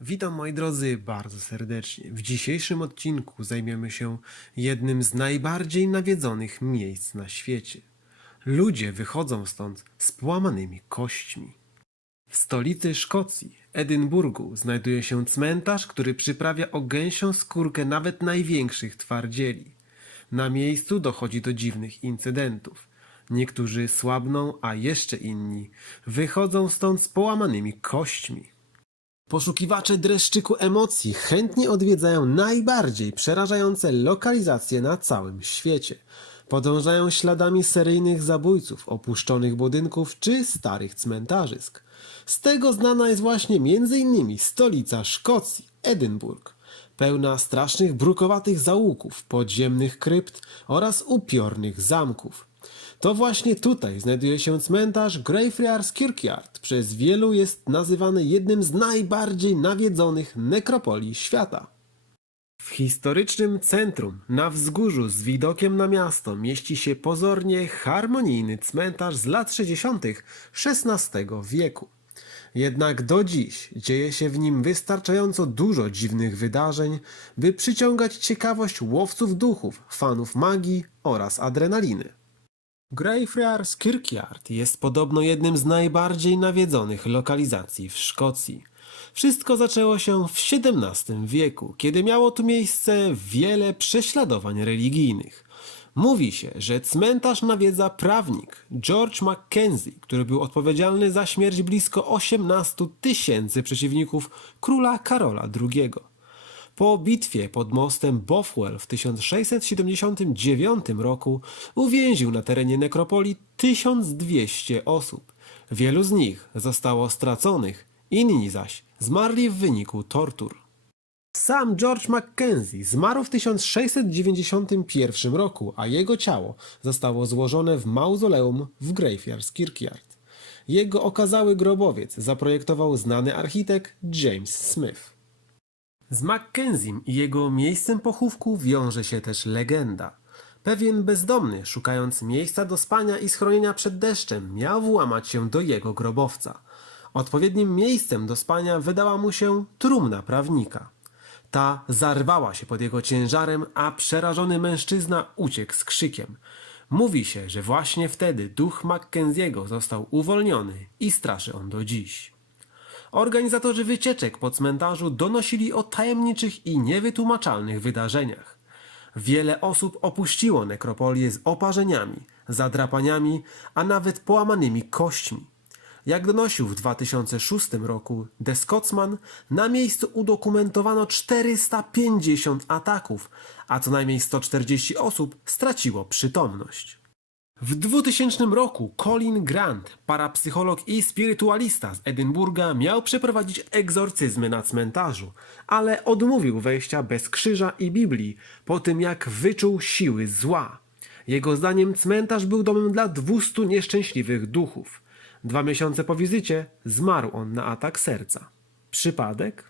Witam moi drodzy bardzo serdecznie. W dzisiejszym odcinku zajmiemy się jednym z najbardziej nawiedzonych miejsc na świecie. Ludzie wychodzą stąd z połamanymi kośćmi. W stolicy Szkocji, Edynburgu, znajduje się cmentarz, który przyprawia o gęsią skórkę nawet największych twardzieli. Na miejscu dochodzi do dziwnych incydentów. Niektórzy słabną, a jeszcze inni wychodzą stąd z połamanymi kośćmi. Poszukiwacze dreszczyku emocji chętnie odwiedzają najbardziej przerażające lokalizacje na całym świecie. Podążają śladami seryjnych zabójców, opuszczonych budynków czy starych cmentarzysk. Z tego znana jest właśnie m.in. stolica Szkocji, Edynburg, pełna strasznych brukowatych zaułków, podziemnych krypt oraz upiornych zamków. To właśnie tutaj znajduje się cmentarz Greyfriars Kirkyard. Przez wielu jest nazywany jednym z najbardziej nawiedzonych nekropolii świata. W historycznym centrum, na wzgórzu z widokiem na miasto, mieści się pozornie harmonijny cmentarz z lat 60. XVI wieku. Jednak do dziś dzieje się w nim wystarczająco dużo dziwnych wydarzeń, by przyciągać ciekawość łowców duchów, fanów magii oraz adrenaliny. Greyfriars Kirkyard jest podobno jednym z najbardziej nawiedzonych lokalizacji w Szkocji. Wszystko zaczęło się w XVII wieku, kiedy miało tu miejsce wiele prześladowań religijnych. Mówi się, że cmentarz nawiedza prawnik George Mackenzie, który był odpowiedzialny za śmierć blisko 18 tysięcy przeciwników króla Karola II. Po bitwie pod mostem Bothwell w 1679 roku uwięził na terenie nekropolii 1200 osób. Wielu z nich zostało straconych, inni zaś zmarli w wyniku tortur. Sam George Mackenzie zmarł w 1691 roku, a jego ciało zostało złożone w mauzoleum w Greyfriars Kirkyard. Jego okazały grobowiec zaprojektował znany architekt James Smith. Z Mackenziem i jego miejscem pochówku wiąże się też legenda. Pewien bezdomny, szukając miejsca do spania i schronienia przed deszczem, miał włamać się do jego grobowca. Odpowiednim miejscem do spania wydała mu się trumna prawnika. Ta zarwała się pod jego ciężarem, a przerażony mężczyzna uciekł z krzykiem. Mówi się, że właśnie wtedy duch Mackenziego został uwolniony i straszy on do dziś. Organizatorzy wycieczek po cmentarzu donosili o tajemniczych i niewytłumaczalnych wydarzeniach. Wiele osób opuściło nekropolię z oparzeniami, zadrapaniami, a nawet połamanymi kośćmi. Jak donosił w 2006 roku The Scotsman, na miejscu udokumentowano 450 ataków, a co najmniej 140 osób straciło przytomność. W 2000 roku Colin Grant, parapsycholog i spirytualista z Edynburga, miał przeprowadzić egzorcyzmy na cmentarzu, ale odmówił wejścia bez krzyża i Biblii po tym jak wyczuł siły zła. Jego zdaniem cmentarz był domem dla 200 nieszczęśliwych duchów. Dwa miesiące po wizycie zmarł on na atak serca. Przypadek?